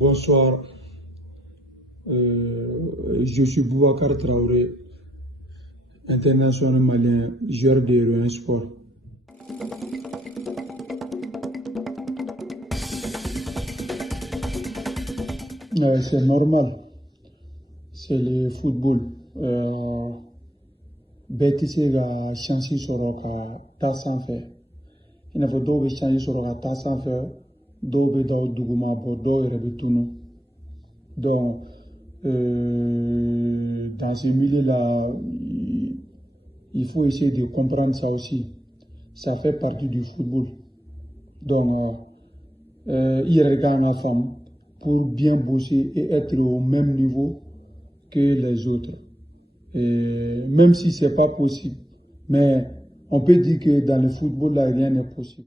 Bonsoir, je suis Boubacar Traoré, international malien, joueur de Réunion Sport. C'est normal, c'est le football. BTC a changé sur la tasse en fait. Il faut deux changer sur la tasse en fait. Deux dans le document pour deux et tout nous. Donc, dans ce milieu-là, il faut essayer de comprendre ça aussi. Ça fait partie du football. Donc, il regarde la femme pour bien bosser et être au même niveau que les autres. Et même si ce n'est pas possible, mais on peut dire que dans le football, là, rien n'est possible.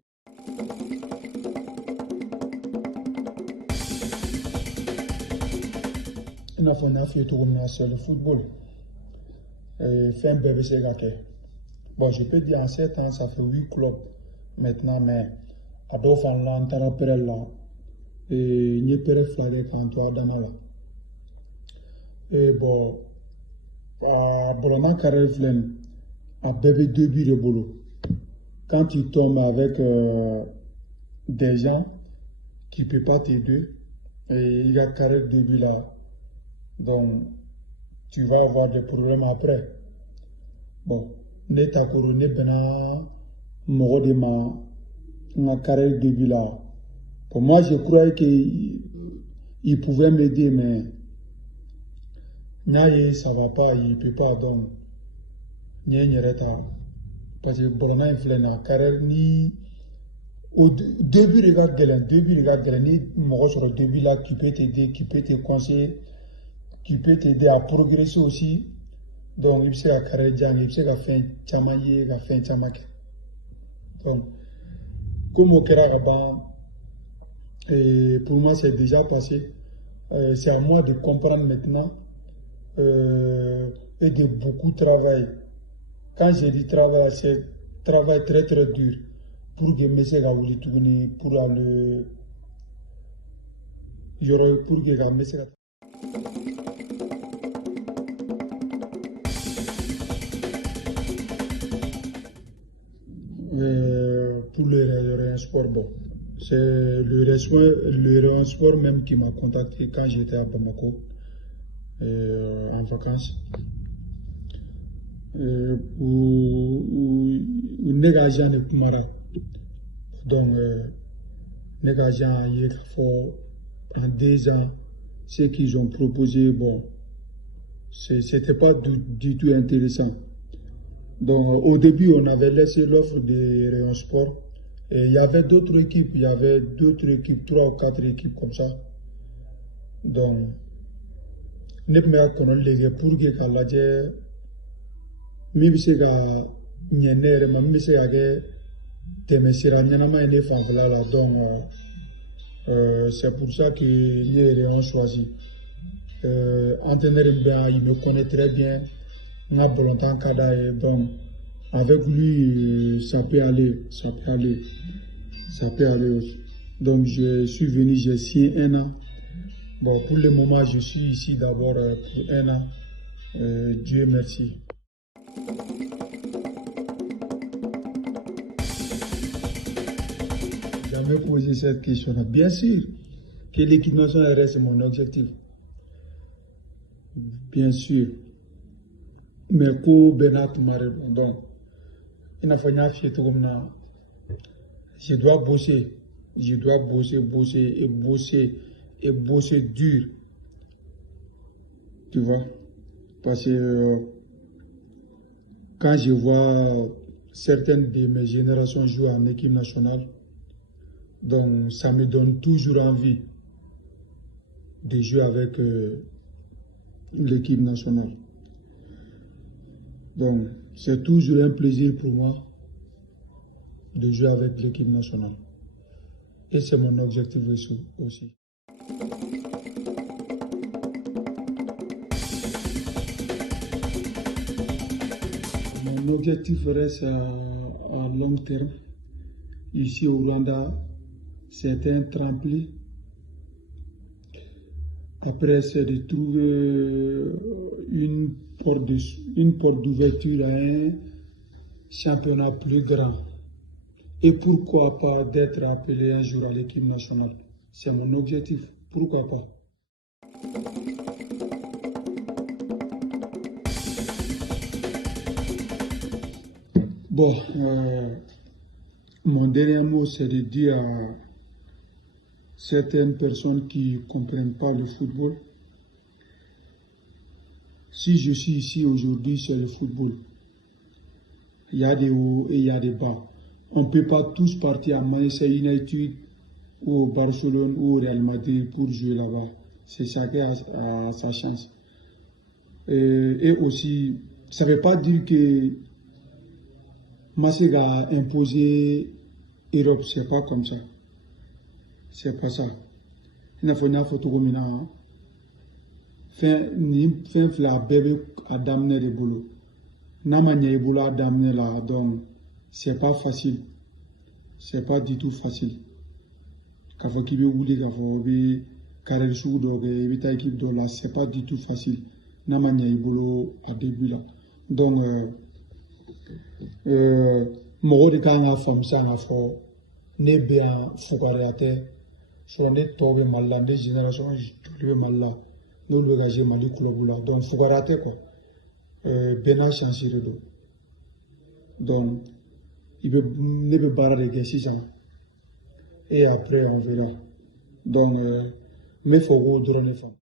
Il a fait tout comme sur le football. Fait un bébé, c'est gâté. Bon, je peux dire en 7 ans, ça fait 8 clubs maintenant, mais à deux fois, là, on t'a repéré là. Et il n'y a pas de flag quand tu as dans là. Et bon, à Bologna, carré flemme, à bébé 2 buts de boulot. Quand tu tombes avec des gens qui ne peuvent pas t'aider, et il y a carré 2 buts là. Donc, tu vas avoir des problèmes après. Bon, ne ta couronne bena morodema na carré de là. Pour moi, je croyais qu'il pouvait m'aider, mais Naye, ça va pas, il ne peut pas. Donc, parce que Bologna influe na carré ni au début, regarde ni moi sur le début là qui peut t'aider, qui peut te conseiller, qui peut t'aider à progresser aussi. Donc, il sait à carré il sait à faire chamaye, à faire chamake. Donc, comme au Keragaba, pour moi, c'est déjà passé. C'est à moi de comprendre maintenant et de beaucoup travailler. Quand je dis travail, c'est travail très très dur pour que mes séries tourner, pour aller. Pour que mes séries. Pour le Réunion Sport, bon. C'est le Réunion Sport même qui m'a contacté quand j'étais à Bamako en vacances. Pour négager les Kumara. Donc, négager en 2 ans, ce qu'ils ont proposé, bon, c'était pas du tout intéressant. Donc, au début, on avait laissé l'offre de Réunion Sport. Et il y avait d'autres équipes, 3 ou 4 équipes comme ça. Donc, ne peux pas connaître les pour que Kaladje, Mibisega, Nyenere, Mamisega, Temesira, Nyanama et les femmes là. Donc, c'est pour ça que les ont choisi. Antenere Mbea, il me connaît très bien. N'a pas longtemps Kada et bon, avec lui, ça peut aller aussi. Donc, je suis venu, j'ai signé 1 an. Bon, pour le moment, je suis ici d'abord pour 1 an. Dieu merci. Jamais posé cette question-là. Bien sûr que l'équipe nationale reste mon objectif. Bien sûr. Mais pour Benat Maredon, donc, il n'a pas fait tout comme ça. Je dois bosser et bosser dur. Tu vois? Parce que quand je vois certaines de mes générations jouer en équipe nationale, donc ça me donne toujours envie de jouer avec l'équipe nationale. Donc, c'est toujours un plaisir pour moi de jouer avec l'équipe nationale. Et c'est mon objectif aussi. Mon objectif reste à long terme. Ici au Rwanda, c'est un tremplin Après, c'est de trouver une porte d'ouverture à un championnat plus grand. Et pourquoi pas d'être appelé un jour à l'équipe nationale. C'est mon objectif. Pourquoi pas? Bon, mon dernier mot, c'est de dire à certaines personnes qui ne comprennent pas le football, si je suis ici aujourd'hui, c'est le football. Il y a des hauts et il y a des bas. On ne peut pas tous partir à Manchester United ou au Barcelone ou au Real Madrid pour jouer là-bas. C'est chacun a sa chance. Et aussi, ça ne veut pas dire que Masséga a imposé l'Europe, c'est pas comme ça. C'est pas ça. Il n'a pas photo comme ça. Fin fila bébé a d'amener le boulot. N'a pas de boulot à d'amener là, donc c'est pas facile. C'est pas du tout facile. Quand faut qu'il y ait ouli, quand faut qu'il y ait carré sous donc équipe de là, c'est pas du tout facile. N'a pas de boulot à début là. Donc mɔgɔw de kan ka faamuya k'a fɔ ne bɛ yan fukariya tɛ ne tɔw bɛ Mali la ne génération joli bɛ Mali la n'olu bɛ ka jouer Mali club la donc fukariya tɛ quoi bɛɛ n'a chance de don donc ne bɛ baara de kɛ sisan et après on verra donc n bɛ fɛ k'o dɔrɔn de faamu.